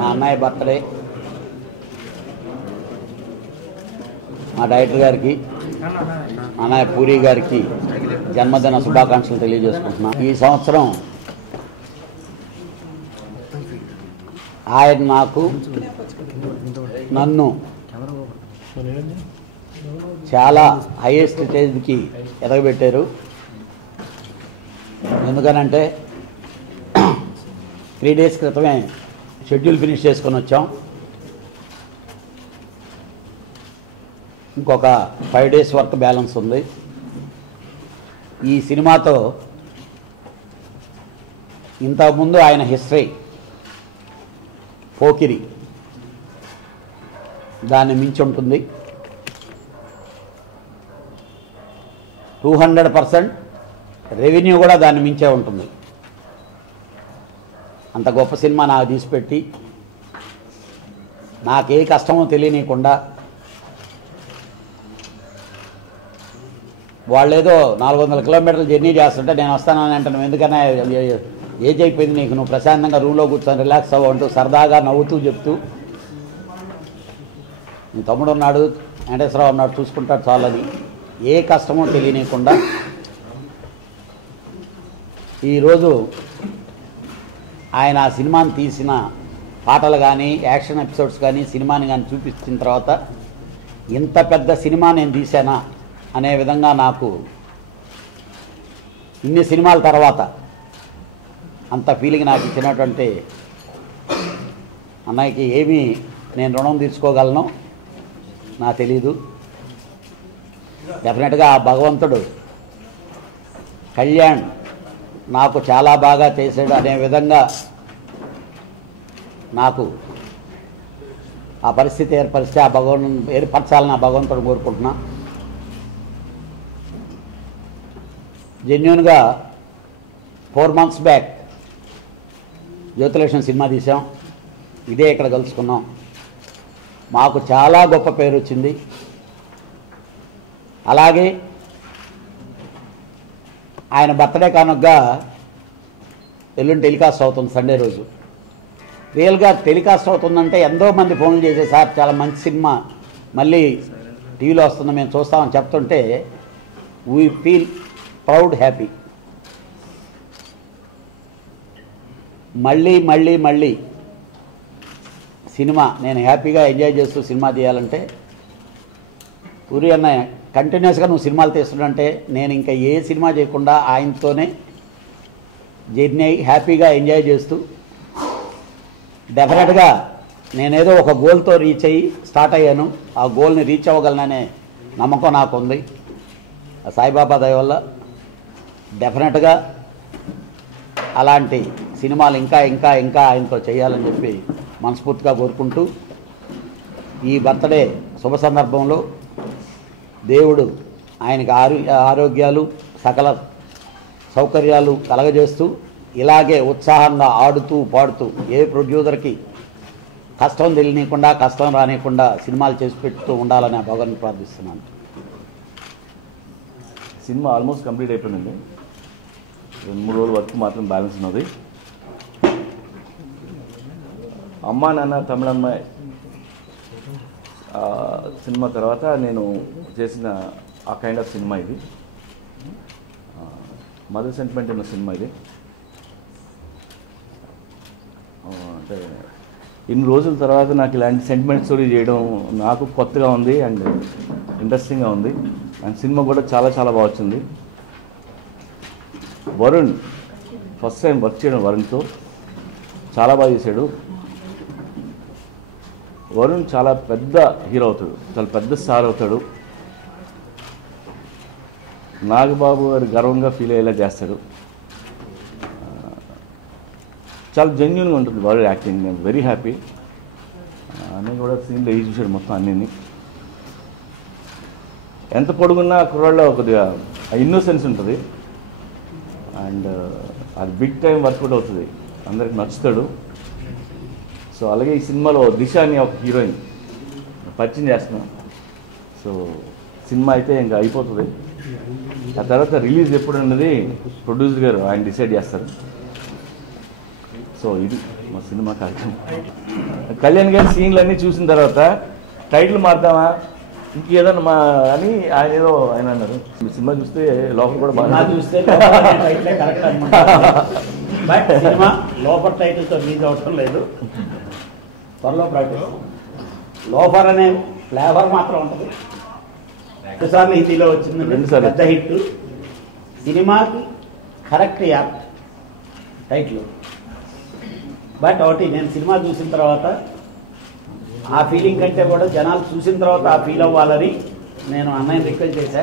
మా అన్నయ్య బర్త్డే మా డైరెక్టర్ గారికి అన్నయ్య పూరి గారికి జన్మదిన శుభాకాంక్షలు తెలియజేసుకుంటున్నాను. ఈ సంవత్సరం ఆయన నన్ను చాలా హైయెస్ట్ స్టేజ్కి ఎదగబెట్టారు. ఎందుకనంటే 3 days క్రితమే షెడ్యూల్ ఫినిష్ చేసుకొని వచ్చాం. ఇంకొక 5 days వర్క్ బ్యాలెన్స్ ఉంది. ఈ సినిమాతో ఇంతకుముందు ఆయన హిస్టరీ పోకిరి దాన్ని మించి ఉంటుంది. 200% రెవెన్యూ కూడా దాన్ని మించే ఉంటుంది. అంత గొప్ప సినిమా నాకు తీసిపెట్టి నాకే కష్టమో తెలియనీయకుండా వాళ్ళేదో 400 kilometers జర్నీ చేస్తుంటే నేను వస్తానని అంటాను. ఎందుకన్నా ఏజ్ అయిపోయింది నీకు, నువ్వు ప్రశాంతంగా రూమ్లో కూర్చొని రిలాక్స్ అవ్వంటూ సరదాగా నవ్వుతూ చెప్తూ, నీ తమ్ముడు ఉన్నాడు, వెంకటేశ్వరరావు ఉన్నాడు, చూసుకుంటాడు చాలని ఏ కష్టమో తెలియనీయకుండా ఈరోజు ఆయన ఆ సినిమాని తీసిన పాటలు కానీ యాక్షన్ ఎపిసోడ్స్ కానీ సినిమాని కానీ చూపించిన తర్వాత ఇంత పెద్ద సినిమా నేను తీసానా అనే విధంగా నాకు ఇన్ని సినిమాల తర్వాత అంత ఫీలింగ్ నాకు ఇచ్చినటువంటి అన్నయ్యకి ఏమీ నేను రుణం తీర్చుకోగలను నాకు తెలీదు. డెఫినెట్గా ఆ భగవంతుడు కళ్యాణ్ నాకు చాలా బాగా చేశాడు అనే విధంగా నాకు ఆ పరిస్థితి ఏర్పరిస్తే ఏర్పరచాలని ఆ భగవంతుడు కోరుకుంటున్నా. జెన్యూన్గా 4 months బ్యాక్ జ్యోతిలక్ష్మి సినిమా తీసాం. ఇదే ఇక్కడ కలుసుకున్నాం. మాకు చాలా గొప్ప పేరు వచ్చింది. అలాగే ఆయన బర్త్డే కానుకగా ఎల్లుండి టెలికాస్ట్ అవుతుంది, సండే రోజు. రియల్గా టెలికాస్ట్ అవుతుందంటే ఎంతోమంది ఫోన్లు చేసే, సార్ చాలా మంచి సినిమా మళ్ళీ టీవీలో వస్తుంది మేము చూస్తామని చెప్తుంటే వీ ఫీల్ ప్రౌడ్, హ్యాపీ. మళ్ళీ మళ్ళీ మళ్ళీ సినిమా నేను హ్యాపీగా ఎంజాయ్ చేస్తూ సినిమా తీయాలంటే పూరి అన్నయ్య కంటిన్యూస్గా నువ్వు సినిమాలు తీస్తుంటే నేను ఇంకా ఏ సినిమా చేయకుండా ఆయనతోనే జర్నీ అయ్యి హ్యాపీగా ఎంజాయ్ చేస్తూ డెఫినెట్గా నేనేదో ఒక గోల్తో రీచ్ అయ్యి స్టార్ట్ అయ్యాను. ఆ గోల్ని రీచ్ అవ్వగలననే నమ్మకం నాకు ఉంది. సాయిబాబా దయ వల్ల డెఫినెట్గా అలాంటి సినిమాలు ఇంకా ఇంకా ఇంకా ఆయనతో చేయాలని చెప్పి మనస్ఫూర్తిగా కోరుకుంటూ ఈ బర్త్డే శుభ సందర్భంలో దేవుడు ఆయనకి ఆరోగ్యాలు సకల సౌకర్యాలు కలగజేస్తూ ఇలాగే ఉత్సాహంగా ఆడుతూ పాడుతూ ఏ ప్రొడ్యూసర్కి కష్టం తెలియనీయకుండా కష్టం రానియకుండా సినిమాలు చేసి పెడుతూ ఉండాలని ఆ భగవాన్ని ప్రార్థిస్తున్నాను. సినిమా ఆల్మోస్ట్ కంప్లీట్ అయిపోయిందండి. 2-3 రోజుల వరకు మాత్రం బ్యాలెన్స్ ఉన్నది. అమ్మా నాన్న తమిళమ్మాయి సినిమా తర్వాత నేను చేసిన ఆ కైండ్ ఆఫ్ సినిమా ఇది. మదర్ సెంటిమెంట్ ఉన్న సినిమా ఇది. అంటే ఇన్ని రోజుల తర్వాత నాకు ఇలాంటి సెంటిమెంట్ స్టోరీ చేయడం నాకు కొత్తగా ఉంది అండ్ ఇంట్రెస్టింగ్గా ఉంది. అండ్ సినిమా కూడా చాలా చాలా బాగా వచ్చింది. వరుణ్ ఫస్ట్ టైం వర్క్ చేయడం వరుణ్తో చాలా బాగా చేశాడు. వరుణ్ చాలా పెద్ద హీరో అవుతాడు, చాలా పెద్ద స్టార్ అవుతాడు. నాగబాబు గారు గర్వంగా ఫీల్ అయ్యేలా చేస్తాడు. చాలా జెన్యూన్గా ఉంటుంది వరుణ్ యాక్టింగ్. నేను వెరీ హ్యాపీ. నేను కూడా సీన్లో ఈ చూశాడు మొత్తం అన్నీ. ఎంత పొడుగున్నా కుర్రాళ్ళలో కొద్దిగా ఇన్నోసెన్స్ ఉంటుంది అండ్ అది బిగ్ టైం వర్కౌట్ అవుతుంది, అందరికి నచ్చుతాడు. సో అలాగే ఈ సినిమాలో దిశ అని ఒక హీరోయిన్ పరిచయం చేస్తున్నాం. సో సినిమా అయితే ఇంకా అయిపోతుంది. ఆ తర్వాత రిలీజ్ ఎప్పుడు అన్నది ప్రొడ్యూసర్ గారు ఆయన డిసైడ్ చేస్తారు. సో ఇది మా సినిమా కార్యక్రమం. కళ్యాణ్ గారి సీన్లు అన్నీ చూసిన తర్వాత టైటిల్ మారుతామా ఇంకేదన్నా మా అని ఆయన ఏదో ఆయన అన్నారు. సినిమా చూస్తే లోపల కూడా బాగా చూస్తే కరెక్ట్ అనమాట. బట్ సినిమా లోఫర్ టైటిల్తో రిలీజ్ అవటం లేదు, త్వరలో ప్రాక్టీస్. లోఫర్ అనే ఫ్లేవర్ మాత్రం ఉంటుంది. 2 సార్లు హిందీలో వచ్చింది, 2 సార్లు పెద్ద హిట్. సినిమాకి కరెక్ట్ యాప్ టైటిల్. బట్ ఒకటి, నేను సినిమా చూసిన తర్వాత ఆ ఫీలింగ్ కంటే కూడా జనాలు చూసిన తర్వాత ఆ ఫీల్ అవ్వాలని నేను అన్నయ్య రిక్వెస్ట్ చేశా,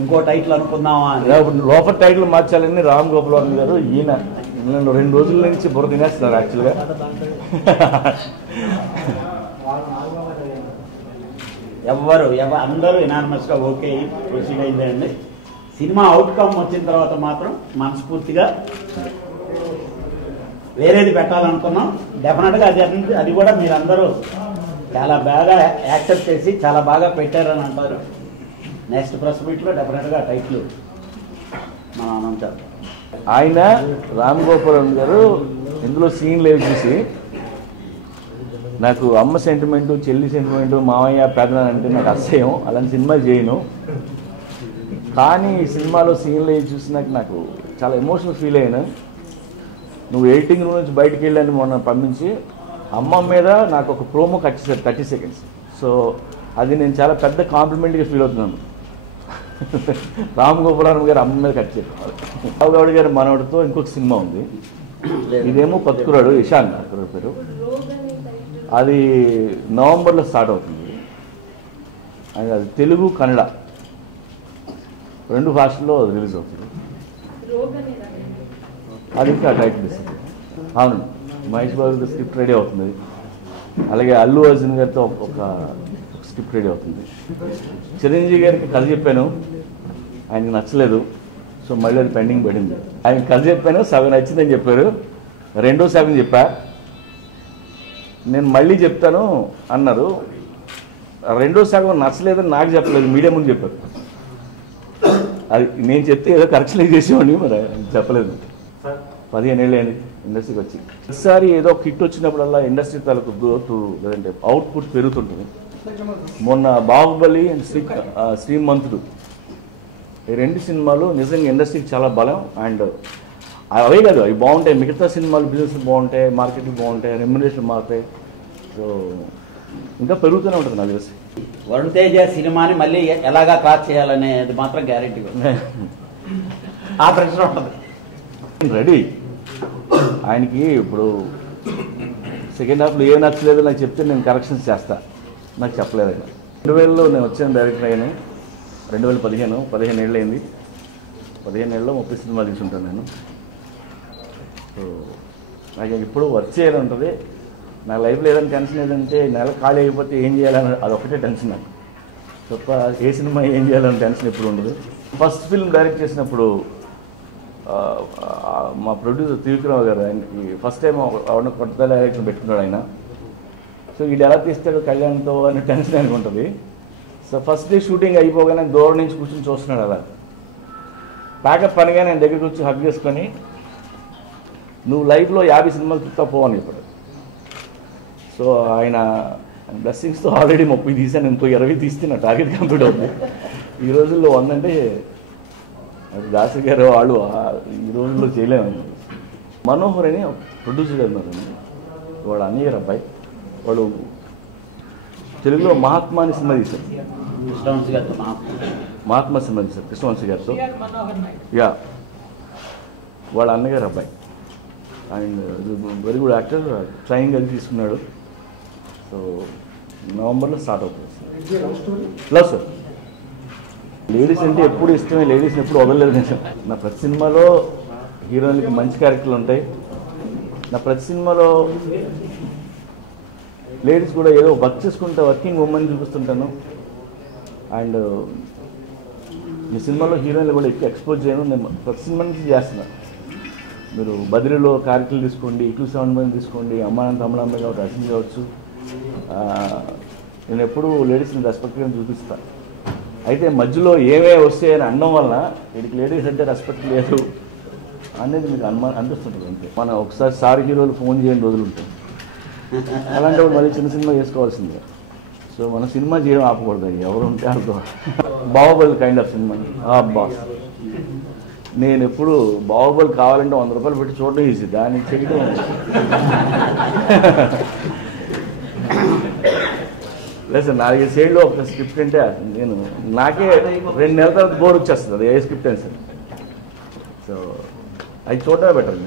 ఇంకో టైటిల్ అనుకుందామా అని. లోపల టైటిల్ మార్చాలని రామ్ గోపాల్ వర్మ గారు ఈయన నన్ను 2 రోజుల నుంచి బుర్ర తినేస్తున్నారు యాక్చువల్గా. అందరూ యునానిమస్గా ఓకే ప్రొసీడ్ అయిందండి. సినిమా అవుట్కమ్ వచ్చిన తర్వాత మాత్రం మనస్ఫూర్తిగా వేరేది పెట్టాలనుకున్నాం. డెఫినెట్గా అది కూడా మీరందరూ చాలా బాగా యాక్సెప్ట్ చేసి చాలా బాగా పెట్టారని అంటారు. నెక్స్ట్ ప్రెస్ మీట్లో డెఫినెట్గా టైటిల్ మనం అనౌన్స్ చేద్దాం. ఆయన రామ్ గోపాల్ గారు ఇందులో సీన్లు ఏవి చూసి నాకు అమ్మ సెంటిమెంటు, చెల్లి సెంటిమెంటు, మామయ్య పెదనాన్న అంటే నాకు అసహ్యం, అలాంటి సినిమా చేయను. కానీ ఈ సినిమాలో సీన్లు ఏవి చూసినాక నాకు చాలా ఎమోషనల్ ఫీల్ అయ్యాను. నువ్వు ఎడిటింగ్ రూమ్ నుంచి బయటకు వెళ్ళాను మొన్న పంపించి, అమ్మ మీద నాకు ఒక ప్రోమో కట్ చేశారు 30 seconds. సో అది నేను చాలా పెద్ద కాంప్లిమెంట్గా ఫీల్ అవుతున్నాను. రామ్ గోపాల్ గారు అమ్మ మీద కట్ చేశారు. రావు గౌడ్ గారి మనవడితో ఇంకొక సినిమా ఉంది, ఇదేమో కొత్తకురాడు, ఇషాన్ పేరు. అది నవంబర్లో స్టార్ట్ అవుతుంది. అది తెలుగు, కన్నడ 2 భాషల్లో రిలీజ్ అవుతుంది. అది ఇంకా టైటిల్ ఇస్తుంది. అవును, మహేష్ బాబు స్క్రిప్ట్ రెడీ అవుతుంది. అలాగే అల్లు అర్జున్ గారితో ఒక స్క్రిప్ట్ రెడీ అవుతుంది. చిరంజీవి గారికి కథ చెప్పాను, ఆయనకి నచ్చలేదు. సో మళ్ళీ అది పెండింగ్ పడింది. ఆయన కథ చెప్పాను, సగం నచ్చిందని చెప్పారు. 2వ సగం చెప్పా, నేను మళ్ళీ చెప్తాను అన్నారు. 2వ సగం నచ్చలేదని నాకు చెప్పలేదు, మీడియా ముందు చెప్పారు. అది నేను చెప్తే ఏదో కరెక్షన్ చేసేవాడిని, మరి చెప్పలేదు. 15 ఏళ్ళు అయింది ఇండస్ట్రీకి వచ్చి. ప్రతిసారి ఏదో హిట్ వచ్చినప్పుడల్లా ఇండస్ట్రీ తాలూకు గ్రోత్ లేదంటే అవుట్పుట్ పెరుగుతుంటుంది. మొన్న బాహుబలి అండ్ శ్రీమంతుడు ఈ 2 సినిమాలు నిజంగా ఇండస్ట్రీకి చాలా బలం. అండ్ అవే కాదు, అవి బాగుంటాయి, మిగతా సినిమాలు బిజినెస్ బాగుంటాయి, మార్కెటింగ్ బాగుంటాయి, రెమ్యునరేషన్ మారుతాయి. సో ఇంకా పెరుగుతూనే ఉంటుంది నాకు తెలిసి. వరుణ్ తేజ సినిమాని మళ్ళీ ఎలాగా క్రాస్ చేయాలనేది మాత్రం గ్యారెంటీ, ఆ ప్రెషర్ ఉంటుంది. రెడీ. ఆయనకి ఇప్పుడు సెకండ్ హాఫ్లో ఏం నచ్చలేదో నాకు చెప్తే నేను కరెక్షన్స్ చేస్తా, నాకు చెప్పలేదు ఆయన. 2000లో నేను వచ్చాను డైరెక్టర్ అయినా, 2015 ఏళ్ళు అయింది. 15 ఏళ్ళలో 30 సినిమాలు తీసుకుంటాను నేను. సో నాకు ఇప్పుడు వర్క్ చేయాలి ఉంటుంది. నా లైఫ్లో ఏదైనా టెన్షన్ ఏదంటే నెల ఖాళీ అయిపోతే ఏం చేయాలని, అదొకటే టెన్షన్ నాకు తప్ప ఏ సినిమా ఏం చేయాలని టెన్షన్ ఎప్పుడు ఉండదు. ఫస్ట్ ఫిల్మ్ డైరెక్ట్ చేసినప్పుడు మా ప్రొడ్యూసర్ త్రివిక్రమ గారు, ఆయనకి ఫస్ట్ టైం ఆవిడ కొత్త డైరెక్టర్ పెట్టుకున్నాడు ఆయన. సో వీడు ఎలా తీస్తాడు కళ్యాణ్తో అనే టెన్షన్ ఆయనకు ఉంటుంది. సో ఫస్ట్ డే షూటింగ్ అయిపోగానే దూరం నుంచి కూర్చొని చూస్తున్నాడు. అలా ప్యాకప్ పనిగా నేను దగ్గరికి వచ్చి హగ్ చేసుకొని, నువ్వు లైఫ్లో 50 సినిమాలు చూస్తా పోవని చెప్పాడు. సో ఆయన బ్లెస్సింగ్స్తో ఆల్రెడీ 30 తీసాను, ఇంకో 20 తీస్తే నా టార్గెట్ కంప్లీట్ అవుతుంది. ఈ రోజుల్లో 100 అంటే అది దాసు గారు వాళ్ళు ఈ రోజుల్లో చేయలేము. మనోహర్ అని ప్రొడ్యూసర్ గారు ఉన్నారండి, వాడు అన్నయ్య గారు అబ్బాయి. వాడు తెలుగులో మహాత్మా అని సినిమా తీశారు, మహాత్మా సినిమా తీశారు కృష్ణవంశీ గారితో. యా, వాళ్ళ అన్నగారు అబ్బాయి. And very good actor, training అది తీసుకున్నాడు. సో నవంబర్లో స్టార్ట్ అవుతుంది. Love sir. లేడీస్ అంటే ఎప్పుడు ఇష్టమే, లేడీస్ని ఎప్పుడు వదలలేదు నేను. నా ప్రతి సినిమాలో హీరోయిన్కి మంచి క్యారెక్టర్లు ఉంటాయి. నా ప్రతి సినిమాలో లేడీస్ కూడా ఏదో వర్క్ చేసుకుంటే వర్కింగ్ ఉమెన్ చూపిస్తుంటాను. అండ్ మీ సినిమాలో హీరోయిన్లు కూడా ఎక్కువ ఎక్స్పోజ్ చేయను, నేను ప్రతి సినిమా నుంచి చేస్తున్నాను. మీరు బదిలీలో క్యారెక్టర్లు తీసుకోండి, 271 తీసుకోండి, అమ్మానంత అమలాంబ కావచ్చు, అశ్విని కావచ్చు, నేను ఎప్పుడూ లేడీస్ని రెస్పెక్ట్గా చూపిస్తాను. అయితే మధ్యలో ఏవే వస్తాయని అనడం వల్ల వీడికి లేడీస్ అంటే రెస్పెక్ట్ లేదు, అనేది మీకు అనిపిస్తుంటుంది అంతే. మనం ఒకసారి సార్ హీరోలు ఫోన్ చేయని రోజులు ఉంటాయి, అలాంటప్పుడు మళ్ళీ చిన్న సినిమా చేసుకోవాల్సిందే. సో మనం సినిమా చేయడం ఆపకూడదు, ఎవరు ఉంటే వాళ్ళతో. Baahubali kind of cinema. Boss నేను ఎప్పుడు బాహుబలి కావాలంటే 100 రూపాయలు పెట్టి చూడడం ఈజీ, దాన్ని చేయడం లేదు సార్. 4-5 ఏళ్ళు ఒక స్క్రిప్ట్ అంటే నేను నాకే 2 నెలల తర్వాత బోర్ వచ్చేస్తుంది, అది ఏ స్క్రిప్ట్ అని సార్. సో అది చూడటమే బెటర్.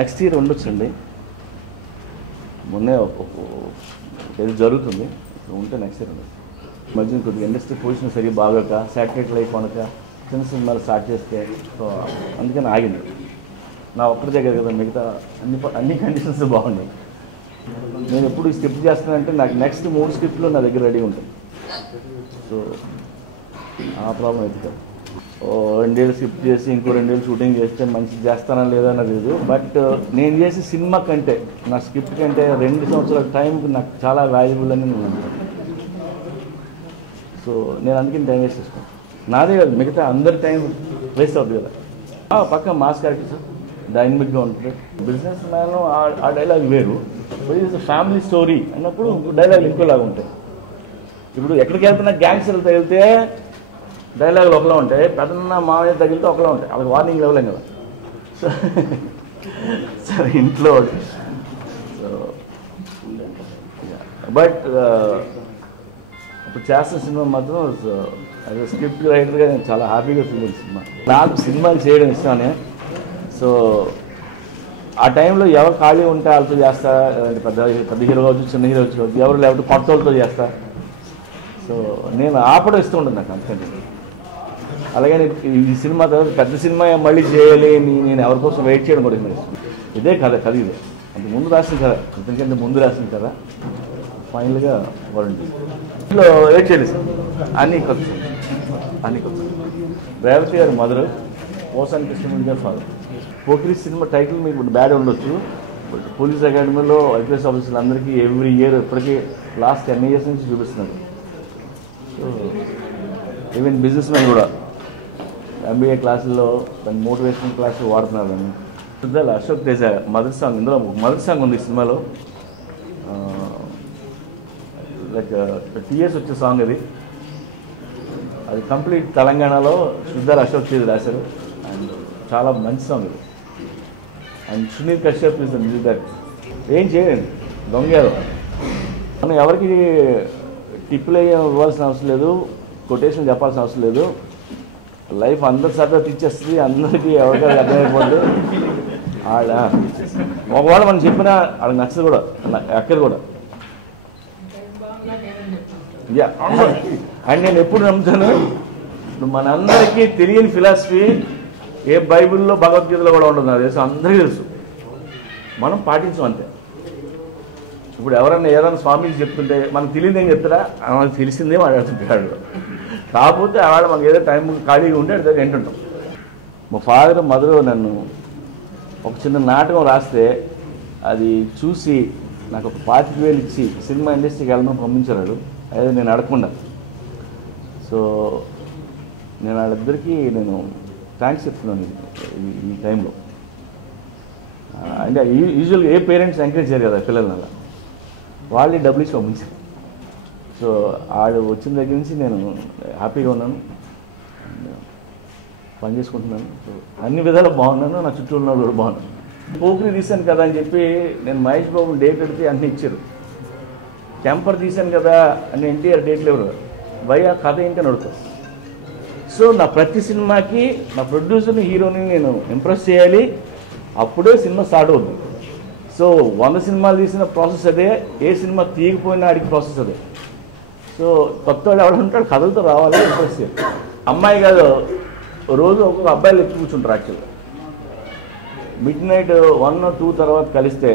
నెక్స్ట్ ఇయర్ ఉండొచ్చండి, మొన్నే ఇది జరుగుతుంది, ఉంటే నెక్స్ట్ ఇయర్ ఉండదు. మధ్య కొద్దిగా ఇండస్ట్రీ పొజిషన్ సరిగ్గా బాగోక శాటిలైట్ లైఫ్ అనక చిన్న సినిమాలు స్టార్ట్ చేస్తే, సో అందుకని ఆగింది. నా ఒక్కరి దగ్గర కదా, మిగతా అన్ని కండిషన్స్ బాగున్నాయి. నేను ఎప్పుడు స్క్రిప్ట్ చేస్తానంటే నాకు నెక్స్ట్ 3 స్క్రిప్ట్లు నా దగ్గర రెడీ ఉంటాయి. సో ఆ ప్రాబ్లం అయితే కాదు. 2 ఏళ్ళు స్క్రిప్ట్ చేసి ఇంకో 2 ఏళ్ళు షూటింగ్ చేస్తే మంచి చేస్తానా లేదా అనేది లేదు. బట్ నేను చేసే సినిమా కంటే నా స్క్రిప్ట్ కంటే 2 సంవత్సరాల టైంకి నాకు చాలా వాల్యుబుల్ అని నేను అనుకుంటాను. సో నేను అందుకని టైం వేస్ట్ చేసుకున్నాను. నాదే కాదు, మిగతా అందరి టైం వేస్ట్ అవుతుంది కదా. పక్క మాస్ క్యారెక్టర్ సార్, డైనమిక్గా ఉంటుంది. బిజినెస్ మ్యాన్ ఆ డైలాగ్ వేరు, బట్ ఇట్స్ ఫ్యామిలీ స్టోరీ అన్నప్పుడు డైలాగులు ఇంకోలాగా ఉంటాయి. ఇప్పుడు ఎక్కడికి వెళ్తున్నా గ్యాంగ్స్టర్లు తగిలితే డైలాగులు ఒకలా ఉంటాయి, పెద్దన్న మామయ్య తగిలితే ఒకలా ఉంటాయి, వాళ్ళకి వార్నింగ్ ఇవ్వలేం కదా. సో సరే ఇంట్లో సో బట్ ఇప్పుడు చేస్తున్న సినిమా మాత్రం అది స్క్రిప్ట్ రైటర్గా నేను చాలా హ్యాపీగా ఫీల్ అయిన సినిమా. నాకు సినిమాలు చేయడం ఇష్టమే. సో ఆ టైంలో ఎవరు ఖాళీ ఉంటే వాళ్ళతో చేస్తా, పెద్ద హీరో కావచ్చు, చిన్న హీరో కావచ్చు, ఎవరు లేకపోతే కొత్త వాళ్ళతో చేస్తా. సో నేను ఆపడం ఇస్తూ ఉంటుంది నాకు అంతకంటే. అలాగే ఈ సినిమా తర్వాత పెద్ద సినిమా మళ్ళీ చేయాలి, నేను ఎవరి కోసం వెయిట్ చేయడం కూడా ఇదే కథ ఇదే అంత ముందు రాసిన కథ, ఎందుకంటే ముందు రాసిన కథ ఫైనల్గా వారంటీ ఇంట్లో వెయిట్ చేయలేదు సార్. అన్నీ కొత్త. రేవతి గారు మదర్, పోసాని కృష్ణమూర్తి గారు ఫాదర్. పోకిరి సినిమా టైటిల్ మీకు బ్యాడ్ ఉండొచ్చు, బట్ పోలీస్ అకాడమీలో ఐపీఎస్ ఆఫీసర్లు అందరికీ ఎవ్రీ ఇయర్ ఇప్పటికీ లాస్ట్ 10 years నుంచి చూపిస్తున్నారు. సో ఈవెన్ బిజినెస్ మ్యాన్ కూడా MBA క్లాసుల్లో దాని మోటివేషనల్ క్లాసులు వాడుతున్నారు. అని శుద్ధాల అశోక్ తేజ మదర్ సాంగ్, ఇందులో మదర్ సాంగ్ ఉంది ఈ సినిమాలో. లైక్ TS వచ్చే సాంగ్ అది కంప్లీట్ తెలంగాణలో శుద్ధాల అశోక్ తేజ రాశారు. అండ్ చాలా మంచి సాంగ్ ఇది. And Sunil Kashyap is the music director. ఏం చేయండి దొంగేదో, మనం ఎవరికి టిప్పులు ఇవ్వాల్సిన అవసరం లేదు, కొటేషన్ చెప్పాల్సిన అవసరం లేదు. లైఫ్ అందరి సరదా తెచ్చేస్తుంది, అందరికీ ఎవరికైనా అర్థమైపోతుంది. ఒకవేళ మనం చెప్పినా వాళ్ళకి నచ్చదు కూడా, ఎక్కడ కూడా. అండ్ నేను ఎప్పుడు నమ్ముతాను, మనందరికీ తెలియని ఫిలాసఫీ ఏ బైబిల్లో భగవద్గీతలో కూడా ఉండదు, నాకు తెలుసు, అందరికీ తెలుసు, మనం పాటించం అంతే. ఇప్పుడు ఏదైనా స్వామీజీ చెప్తుంటే మనకు తెలియదు ఏం చెప్తారా, మనకు తెలిసిందే మాట్లాడుతుంటాడు. కాకపోతే ఆవిడ మనకు ఏదో టైం ఖాళీగా ఉంటే అది ఏంటుంటాం. మా ఫాదర్ మదర్ నన్ను ఒక చిన్న నాటకం రాస్తే అది చూసి నాకు ఒక 25,000 ఇచ్చి సినిమా ఇండస్ట్రీకి వెళ్ళమని పంపించారు. అదే నేను అడగకుండా. సో నేను వాళ్ళిద్దరికీ థ్యాంక్స్ చెప్తున్నాను ఈ టైంలో. అంటే యూజువల్గా ఏ పేరెంట్స్ ఎంకరేజ్ చేయరు కదా పిల్లల్ని, అలా వాళ్ళే డబ్బులు ఇచ్చి పంపించారు. సో ఆడు వచ్చిన దగ్గర నుంచి నేను హ్యాపీగా ఉన్నాను, పని చేసుకుంటున్నాను. సో అన్ని విధాలు బాగున్నాను, నా చుట్టూ ఉన్న కూడా బాగున్నాను. పోకిరి తీశాను కదా అని చెప్పి నేను మహేష్ బాబు డేట్ పెడితే అన్నీ ఇచ్చారు. టెంపర్ తీశాను కదా అని NTR డేట్లు ఎవరు భయ కథ ఏంటని అడుగుతాను. సో నా ప్రతి సినిమాకి నా ప్రొడ్యూసర్ని హీరోని నేను ఇంప్రెస్ చేయాలి, అప్పుడే సినిమా స్టార్ట్ అవుతుంది. సో 100 సినిమాలు తీసిన ప్రాసెస్ అదే, ఏ సినిమా తీయకపోయినా ఆడికి ప్రాసెస్ అదే. సో కొత్త వాడు ఎవడు ఉంటాడు, కథలతో రావాలి, ఇంప్రెస్ చేయాలి. అమ్మాయి కాదు, రోజు ఒక్కొక్క అబ్బాయిలు ఎత్తి కూర్చుంటారు. యాక్చువల్గా మిడ్-నైట్ 1 or 2 తర్వాత కలిస్తే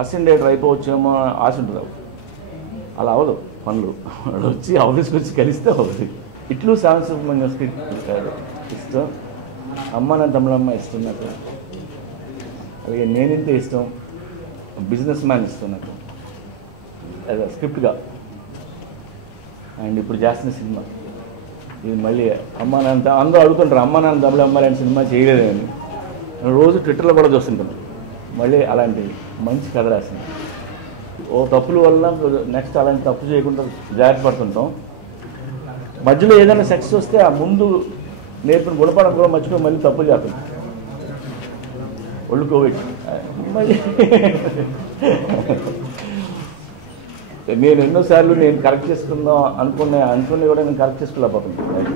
అసిస్టెంట్ డైరెక్టర్ అయిపోవచ్చేమో ఆశ ఉంటుంది. అలా అవ్వదు పనులు, వాడు వచ్చి ఆఫీస్కి వచ్చి కలిస్తే అవుతుంది. ఇట్లు సాంస్కృతిక ఇష్టం, అమ్మ నా తమిళమ్మ ఇష్టం నాకు, అలాగే నేనింతే ఇష్టం, బిజినెస్ మ్యాన్ ఇష్టం నాకు యాజ్ స్క్రిప్ట్గా. అండ్ ఇప్పుడు చేస్తున్న సినిమా ఇది మళ్ళీ అమ్మ నాన్న అందరూ అడుగుతుంటారు, అమ్మ నాన్న తమిళమ్మ లాంటి సినిమా చేయలేదని. రోజు ట్విట్టర్లో కూడా చూస్తుంటాను, మళ్ళీ అలాంటి మంచి కథ రాసింది. ఓ తప్పుల వల్ల నెక్స్ట్ అలాంటి తప్పు చేయకుండా జాగ్రత్త పడుతుంటాం. మధ్యలో ఏదైనా సక్సెస్ వస్తే ఆ ముందు నేర్పిన గుణపాఠం కూడా మర్చిపోయి మళ్ళీ తప్పులు చేస్తాం. ఒళ్ళు కోవిడ్ మళ్ళీ నేను ఎన్నోసార్లు నేను కరెక్ట్ చేసుకుందాం అనుకునే కూడా నేను కరెక్ట్ చేసుకోలేకపోతున్నాను.